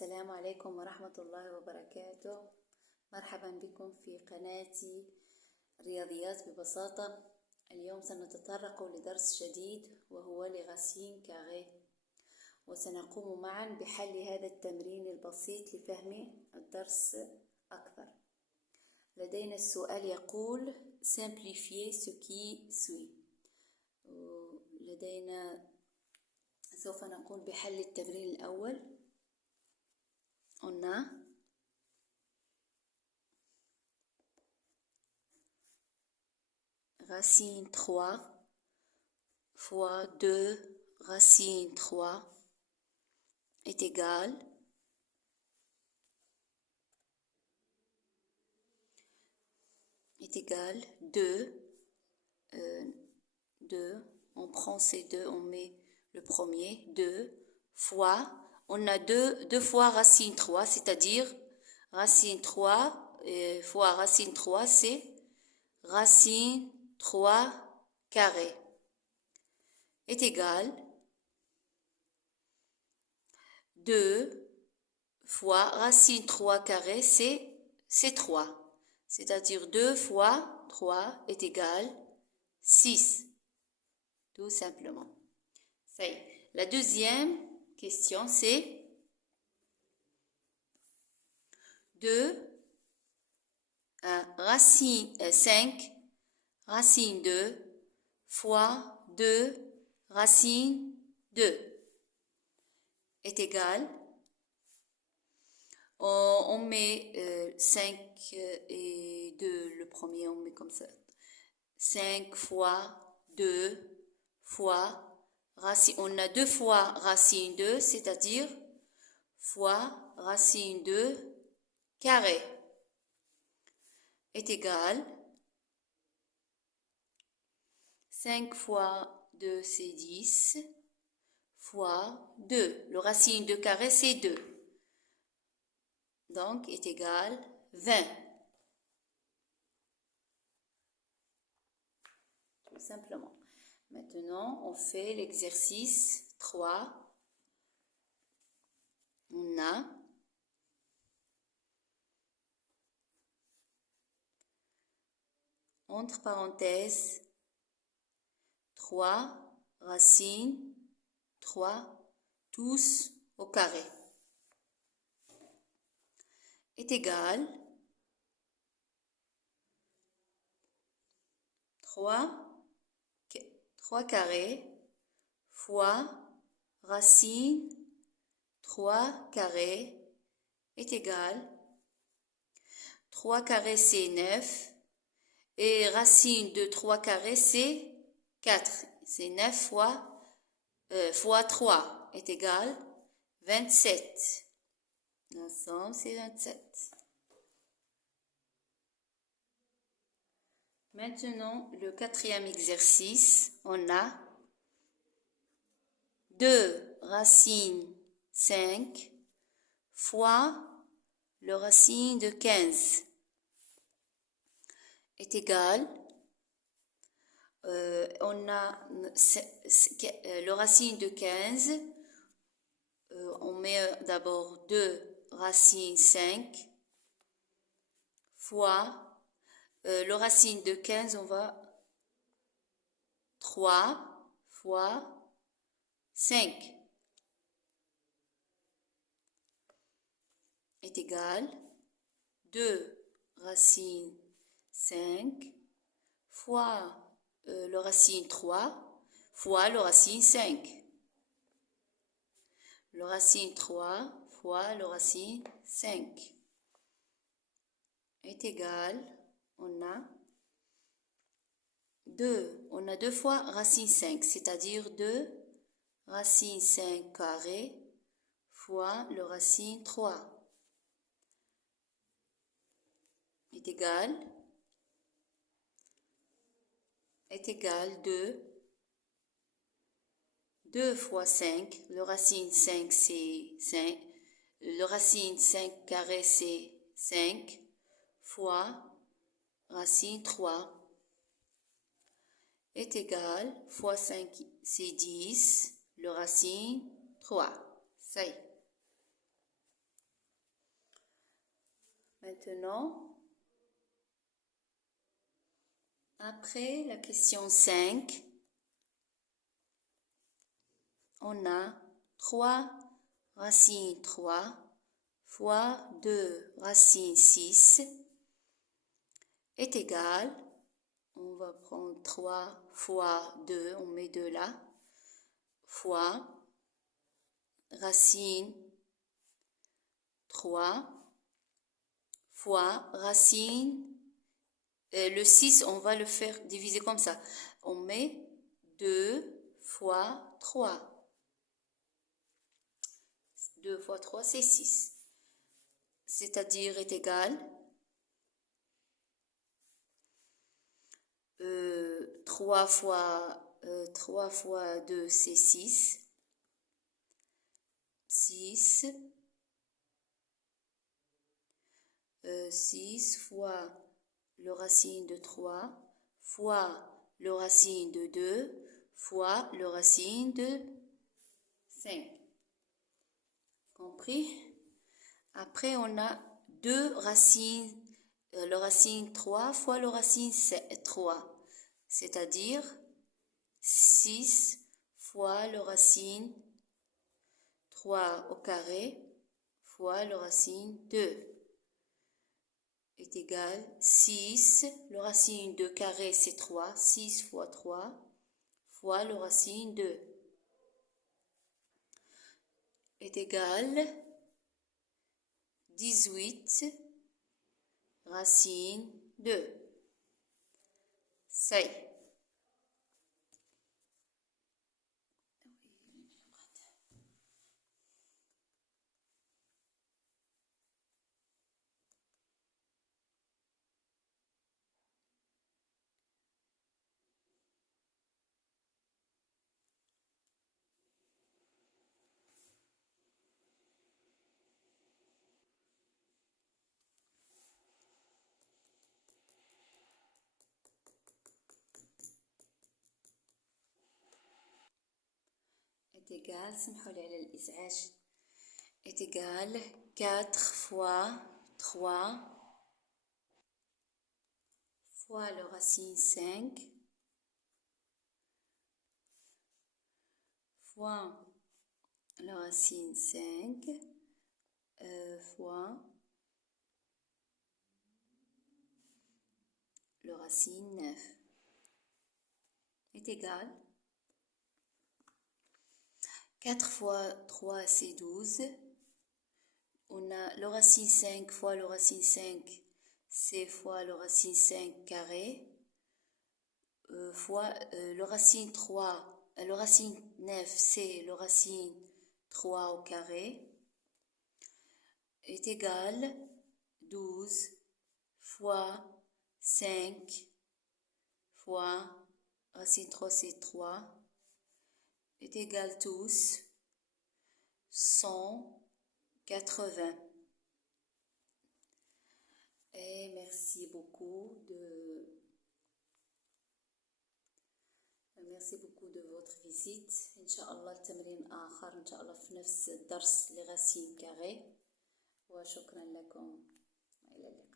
السلام عليكم ورحمة الله وبركاته. مرحبا بكم في قناتي رياضيات ببساطة. اليوم سنتطرق لدرس جديد وهو لغاسين كاري، وسنقوم معا بحل هذا التمرين البسيط لفهم الدرس أكثر. لدينا السؤال يقول simplifier ce qui suit. سوف نقوم بحل التمرين الأول. On a racine 3 fois 2 racine 3 est égal à 2. On prend ces deux, on met le premier, 2 fois, on a 2 fois racine 3, c'est-à-dire racine 3 fois racine 3, c'est racine 3 carré, est égal 2 fois racine 3 carré, c'est 3. C'est-à-dire 2 fois 3 est égal 6. Tout simplement. Ça y est. La deuxième question, c'est 5 racine 2 fois 2 racine 2 est égal. On met 5 et 2, le premier on met comme ça. 5 fois 2 fois racine, on a 2 fois racine 2, c'est-à-dire fois racine 2 carré est égal 5 fois 2 c'est 10 fois 2. Le racine 2 carré c'est 2. Donc est égal 20. Tout simplement. Maintenant, on fait l'exercice 3. On a entre parenthèses 3 racines 3 tous au carré est égal 3 carrés fois racine 3 carrés est égal 3 carrés c'est 9 et racine de 3 carrés c'est 4. C'est 9 fois 3 est égal 27. L'ensemble c'est 27. Maintenant, le quatrième exercice, on a 2 racine 5 fois le racine de 15 est égal, on a le racine de 15, on met d'abord 2 racine 5 fois le racine de 15, on va 3 fois 5 est égal 2 racine 5 fois le racine 3 fois le racine 5. Le racine 3 fois le racine 5 est égal, on a 2 fois racine 5, c'est-à-dire 2 racine 5 carré fois le racine 3 est égal 2 fois 5, le racine 5 c'est 5, le racine 5 carré c'est 5 fois racine 3 est égal, fois 5 c'est 10, le racine 3. Ça y est. Maintenant, après la question 5, on a 3 racine 3 fois 2 racine 6 est égal, on va prendre 3 fois 2, on met 2 là, fois racine 3 fois racine, le 6, on va le faire diviser comme ça. On met 2 fois 3. 2 fois 3, c'est 6. C'est-à-dire est égal 3 fois 2, c'est 6. 6. 6 fois le racine de 3 fois le racine de 2 fois le racine de 5. Compris? Après, on a 2 racines, le racine 3 fois le racine 3, c'est-à-dire 6 fois le racine 3 au carré fois le racine 2 est égal 6, le racine 2 carré c'est 3, 6 fois 3 fois le racine 2 est égal 18 racine 2. Ça y est. Est égal, est égal 4 fois 3 fois le racine 5 fois le racine 5 fois le racine 9 est égal 4 fois 3 c'est 12. On a le racine 5 fois le racine 5, c'est fois le racine 5 carré, fois le racine 3, le racine 9, c'est le racine 3 au carré, est égal 12 fois 5 fois racine 3, c'est 3, est égal tous 180. Et merci beaucoup de votre visite. Inch'Allah التمرين آخر إن شاء الله في نفس الدرس لغسيل كاري وشكرا لكم. إلى اللقاء.